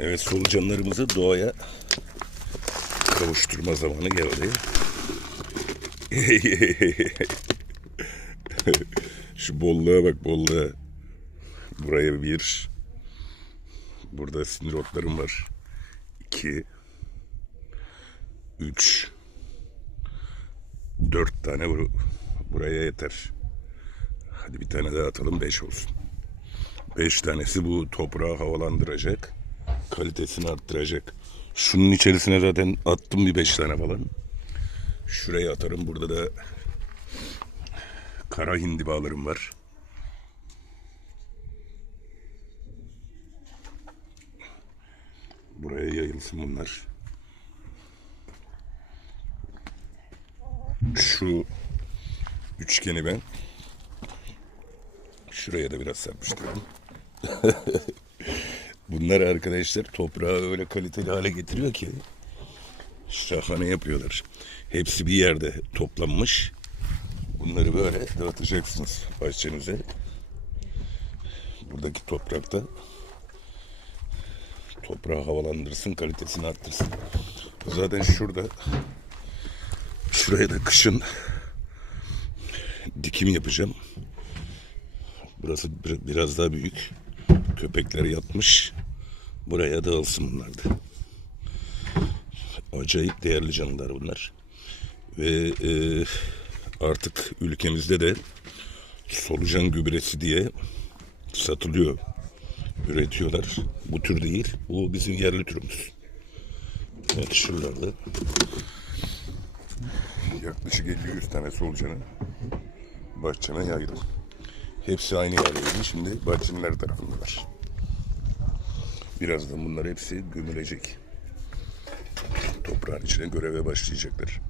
Evet solucanlarımızı doğaya kavuşturma zamanı geldi. Şu bolluğa bak bolluğa. Buraya bir. Burada sinir otlarım var. İki. Üç. Dört tane bur- buraya yeter. Hadi bir tane daha atalım beş olsun. Beş tanesi bu toprağı havalandıracak. Kalitesini arttıracak. Şunun içerisine zaten attım bir beş tane falan. Şuraya atarım. Burada da kara hindibalarım var. Buraya yayılsın bunlar. Şu üçgeni ben şuraya da biraz serpiştirdim. Bunlar arkadaşlar toprağı öyle kaliteli hale getiriyor ki şahane yapıyorlar. Hepsi bir yerde toplanmış. Bunları böyle dağıtacaksınız bahçenize. Buradaki toprakta toprağı havalandırsın, kalitesini arttırsın. Zaten şurada şuraya da kışın dikim yapacağım. Burası bir- biraz daha büyük. Köpekler yatmış. Buraya dağılsın bunlar da. Acayip değerli canlılar bunlar. Ve e, artık ülkemizde de solucan gübresi diye satılıyor. Üretiyorlar. Bu tür değil. Bu bizim yerli türümüz. Evet şuralarda yaklaşık 50-100 tane solucanı bahçeme yaydım. Hepsi aynı yerdeydi. Şimdi bahçenin her tarafındalar. Birazdan bunlar hepsi gömülecek. Toprağın içine göreve başlayacaklar.